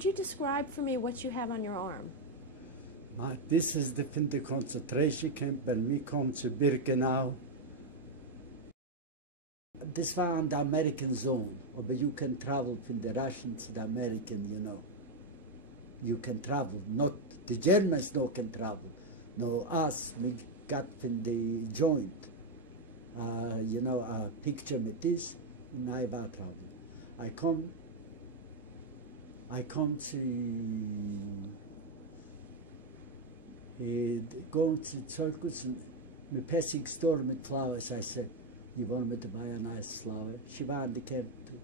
Could you describe for me what you have on your arm? This is from the concentration camp when we come to Birkenau. Das war an der American Zone, aber you can travel from the Russian to the American, you know. You can travel, not the Germans no can travel. No, us, we got from the joint, you know, a picture with this, and I was traveling. I come to going to circus and me passing store with flowers. I said, you want me to buy a nice flower? She was in the camp too.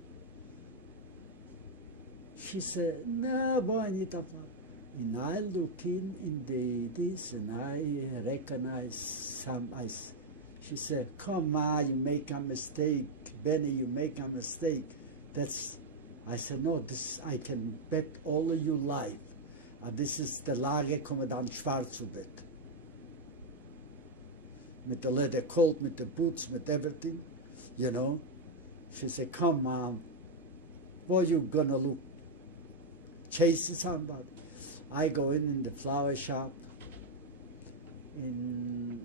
She said, no, boy, I need a flower. And I look in this and I recognize some. She said, come on, you make a mistake. Benny, you make a mistake. I said, no, this I can bet all of your life. This is the Lagerkommandant Schwarzhuber. With the leather coat, with the boots, with everything, you know. She said, come on, what you gonna look? Chasing somebody? I go in the flower shop, and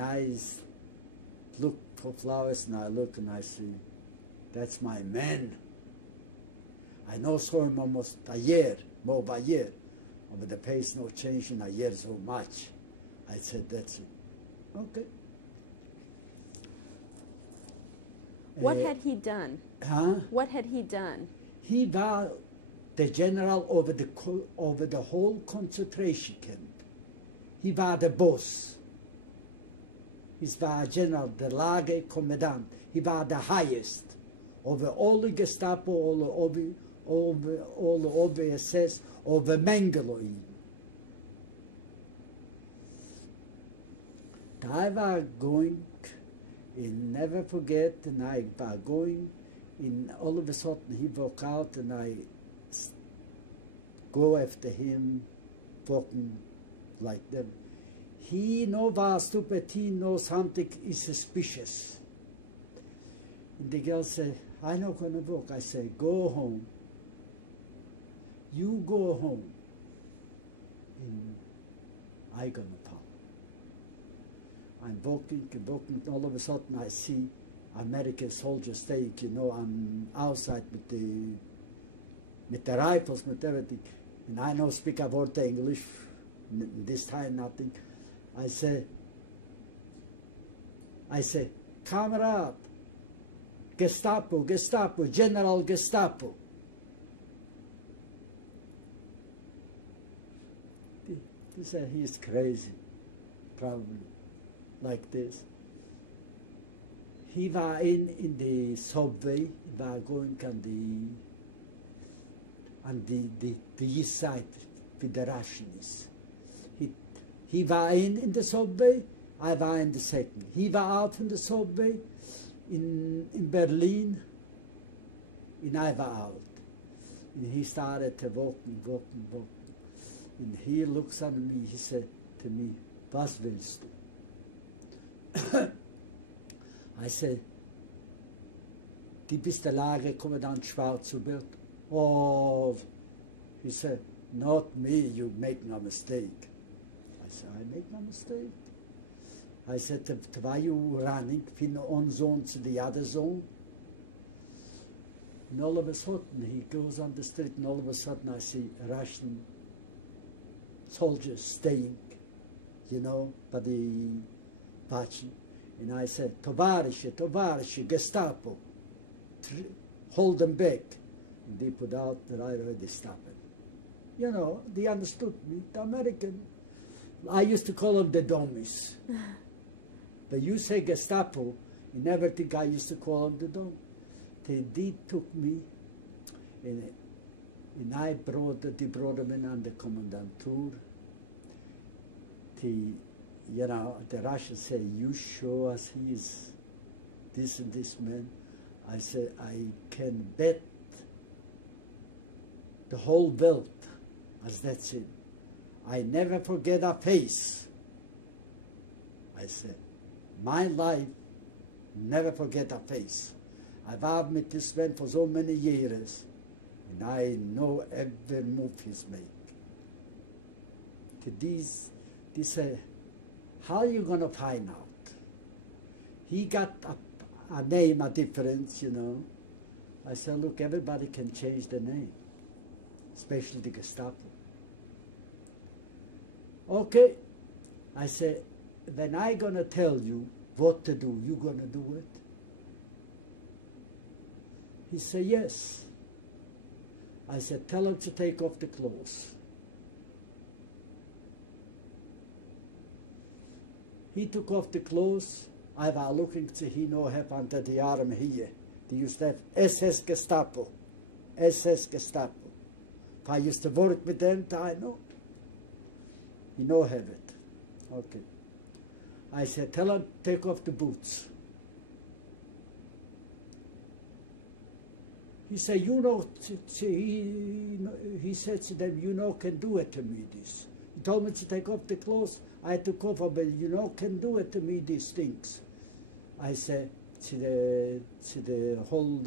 I look for flowers, and I look and I see, that's my man. I know saw him almost a year, more by year, but the pace no change in a year so much. I said, that's it. Okay. What had he done? Huh? What had he done? He was the general over the whole concentration camp. He was the boss. He was general, the Lagerkommandant. He was the highest over all the Gestapo, all the SS, over Mengele. I was going, and never forget, and I was going, and all of a sudden he walked out, and I go after him, walking like them. He was stupid, he knows something is suspicious. And the girl said, I'm not going to walk. I said, go home. You go home, and I'm going to follow. I'm walking, and all of a sudden I see American soldiers take, you know, I'm outside with the rifles, with everything. And I don't speak a word of English, this time nothing. I say, Kamerad, Gestapo, Gestapo, General Gestapo. He said, he's crazy, probably, like this. He was in the subway, he was going on the east side with the Russians. He was in the subway, I was in the second. He was out from the subway in Berlin, and I was out. And he started to walking. And he looks at me, he said to me, was willst du? I said, du bist der Lagerkommandant Schwarzhuber. Oh, he said, not me, you make no mistake. I said, I make no mistake. I said, why you running from one zone to the other zone? And all of a sudden, he goes on the street, and all of a sudden I see Russian soldiers staying, you know, by the watching. And I said, Tovarishi, Gestapo, hold them back. And they put out that I already stopped it. You know, they understood me, the American. I used to call them the dummies. But you say Gestapo, in everything I used to call them the dummies. They took me, and I brought them in on the commandantur. You know, the Russians say, you show us he is this and this man. I say, I can bet the whole world as that's it. I never forget a face. I said, my life, never forget a face. I was with this man for so many years. And I know every move he's make. This how you going to find out? He got a name, a difference, you know. I said, look, everybody can change the name, especially the Gestapo. Okay, I said, when I going to tell you what to do, you going to do it? He said, yes. I said, tell him to take off the clothes. He took off the clothes. I was looking to he know have under the arm here. They used to have SS Gestapo. SS Gestapo. If I used to work with them, I know. He know have it. Okay. I said, tell him take off the boots. He said, you know, he said to them, you know, can do it to me, this. He told me to take off the clothes. I took off, but you know, can do it to me, these things. I said to the whole,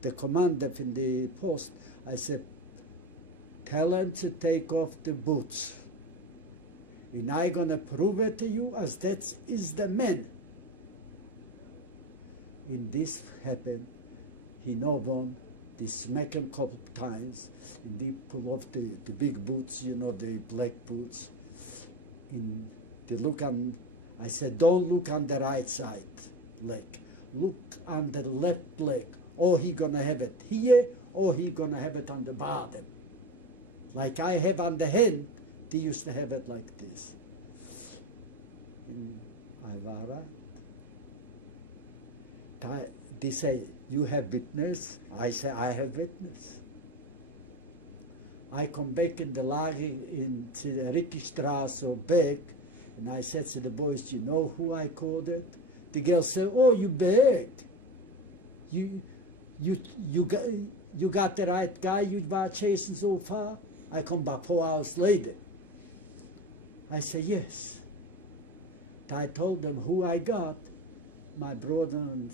the commander in the post, I said, tell him to take off the boots. And I gonna prove it to you as that is the man. And this happened. He know one, they smack him a couple of times, and they pull off the big boots, you know, the black boots. And they look on, I said, don't look on the right side leg. Look on the left leg. Or he gonna have it here, or he gonna have it on the bottom. Like I have on the hand, they used to have it like this. And I was right. They say, you have witness? I say, I have witness. I come back in the lager into the Rickystrasse or back, and I said to the boys, you know who I called it? The girl said, oh, you begged. You got the right guy you were chasing so far? I come back 4 hours later. I said, yes. I told them who I got, my brother, and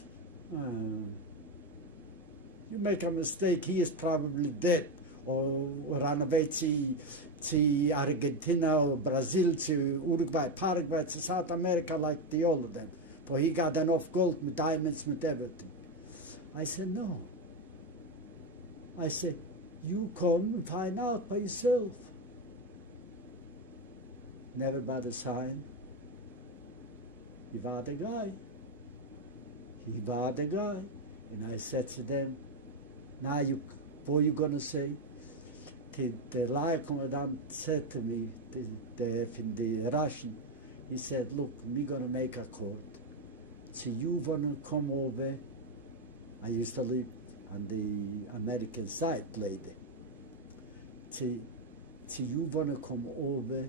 you make a mistake, he is probably dead, or ran away to Argentina or Brazil, to Uruguay, Paraguay, to South America like the all of them. For he got enough gold, with diamonds, with everything. I said, no. I said, you come and find out by yourself. Never by the sign. He was the guy. He was the guy. And I said to them, now what you going to say? The liar commandant said to me, the Russian, he said, look, me going to make a court. So you want to come over. I used to live on the American side later. So you want to come over.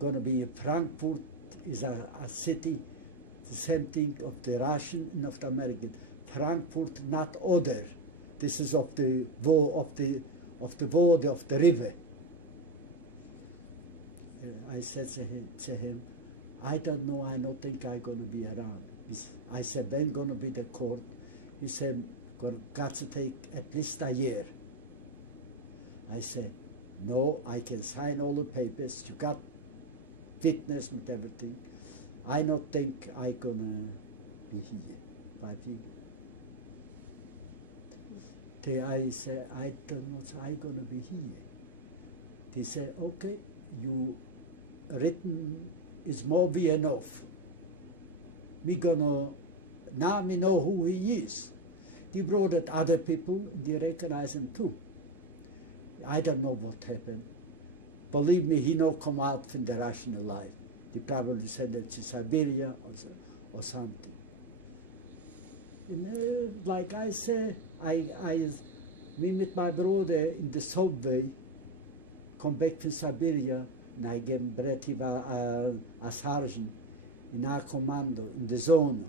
Going to be Frankfurt is a city, the same thing of the Russian and of the American. Frankfurt, not other. This is of the border of the river. I said to him, I don't know, I don't think I'm going to be around. I said, when going to be the court? He said, got to take at least a year. I said, no, I can sign all the papers. You got witness and everything. I don't think I'm going to be here. 5 years. I said, I don't know if I'm going to be here. They said, okay, you written is more be enough. Now we know who he is. They brought it other people, they recognize him too. I don't know what happened. Believe me, he no come out from the Russian alive. They probably sent it to Siberia or something. And like I said, me with my brother in the subway, come back to Siberia, and I gave him bread, he was a sergeant in our commando, in the zone.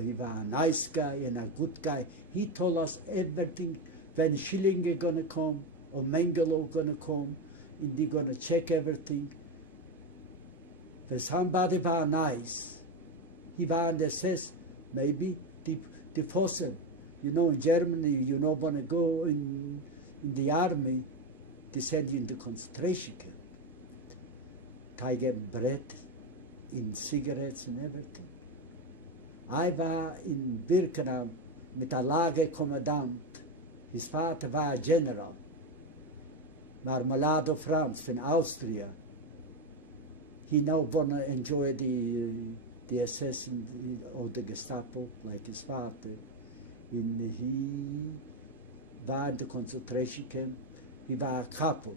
He was a nice guy and a good guy. He told us everything, when Schillinger gonna come, or Mengele gonna come, and they're gonna check everything. When somebody was nice, he was on the says, maybe they force him. You know, in Germany, you don't want to go in the army, they send you in the concentration camp. They geben bread, in cigarettes and everything. I war in Birkenau mit einem Lagerkommandant. His Vater war ein General. Marmelado Franz von Austria. He now wanna enjoy the SS or the Gestapo like his father. And he war in the concentration camp. He war a couple.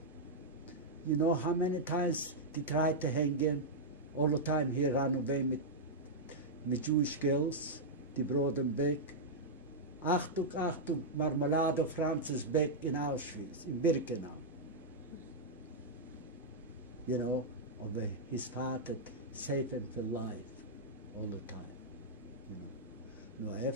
You know how many times they tried to hang him? All the time he ran away with Jewish girls. They brought him back. Achtung, Achtung, Marmelado Franz is back in Auschwitz, in Birkenau. You know, his father saved him for life all the time. You know. No,